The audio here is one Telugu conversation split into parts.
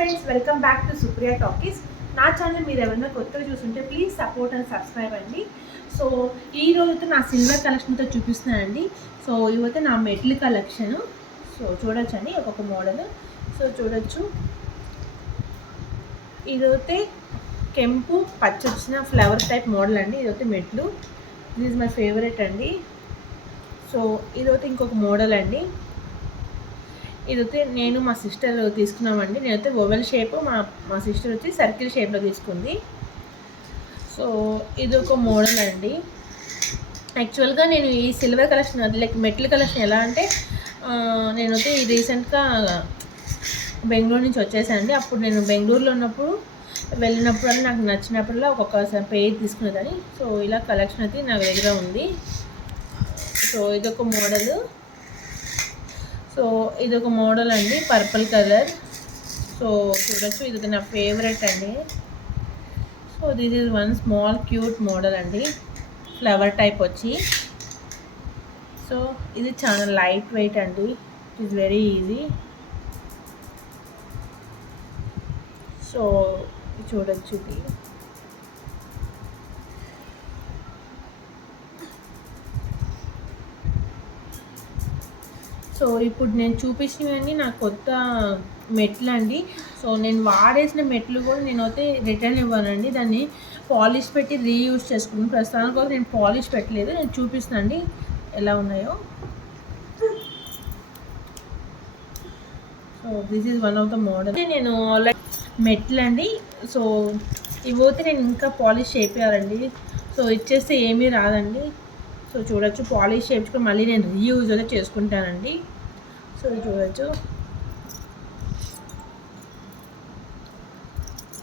Friends, welcome back to Supriya talkies. నా ఛానల్ మీరు ఎవరైనా కొత్తగా చూస్తుంటే ప్లీజ్ సపోర్ట్ అండ్ సబ్స్క్రైబ్ అండి. సో ఈ రోజుతో నా సిల్వర్ కలెక్షన్తో చూపిస్తున్నానండి. సో ఇవైతే నా మెట్లు కలెక్షన్. సో చూడొచ్చండి ఒక్కొక్క మోడల్. సో చూడొచ్చు, ఇదైతే కెంపు పచ్చ వచ్చిన ఫ్లవర్ టైప్ మోడల్ అండి. ఇదైతే మెట్లు, దిస్ ఈజ్ మై ఫేవరెట్ అండి. సో ఇదైతే ఇంకొక మోడల్ అండి. ఇదైతే నేను మా సిస్టర్ తీసుకున్నామండి. నేనైతే ఓవెల్ షేప్, మా సిస్టర్ వచ్చి సర్కిల్ షేప్లో తీసుకుంది. సో ఇది ఒక మోడల్ అండి. యాక్చువల్గా నేను ఈ సిల్వర్ కలెక్షన్, అది లైక్ మెట్ల కలెక్షన్ ఎలా అంటే, నేనైతే రీసెంట్గా బెంగళూరు నుంచి వచ్చేసానండి. అప్పుడు నేను బెంగళూరులో ఉన్నప్పుడు వెళ్ళినప్పుడల్లా నాకు నచ్చినప్పుడల్లా ఒక్కొక్క పేజ్ తీసుకునేదని. సో ఇలా కలెక్షన్ అయితే నా దగ్గర ఉంది. సో ఇదొక మోడల్. సో ఇదొక మోడల్ అండి, పర్పుల్ కలర్. సో చూడొచ్చు, ఇది నా ఫేవరెట్ అండి. So this is one small cute model అండి, ఫ్లవర్ టైప్ వచ్చి. సో ఇది చాలా లైట్ వెయిట్ అండి, it is very easy. So చూడొచ్చు ఇది. సో ఇప్పుడు నేను చూపించినవన్నీ నా కొత్త మెట్లు అండి. సో నేను వాడేసిన మెట్లు కూడా నేనైతే రిటర్న్ ఇవ్వనండి, దాన్ని పాలిష్ పెట్టి రీయూజ్ చేసుకున్నాను. ప్రస్తుతానికి కూడా నేను పాలిష్ పెట్టలేదు, నేను చూపిస్తాను అండి ఎలా ఉన్నాయో. So this is one of the model. నేను ఆల్రెడీ మెట్లు అండి. సో ఇవైతే నేను ఇంకా పాలిష్ చేయాలండి. సో ఇచ్చేస్తే ఏమీ రాదండి. సో చూడొచ్చు, పాలిష్ చేయించుకొని మళ్ళీ నేను రీయూజ్ అయితే చేసుకుంటానండి. సో చూడొచ్చు,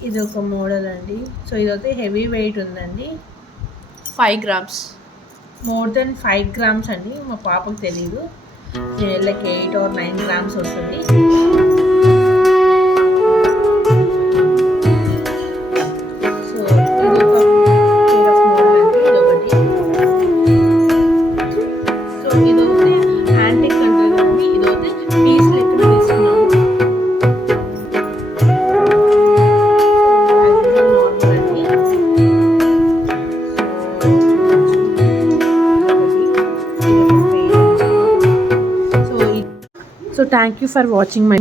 ఇది ఒక మోడల్ అండి. సో ఇదైతే హెవీ వెయిట్ ఉందండి, 5 grams, మోర్ దెన్ 5 grams అండి. మా పాపకు తెలీదు, లైక్ 8 or 9 grams వస్తుంది. So thank you for watching my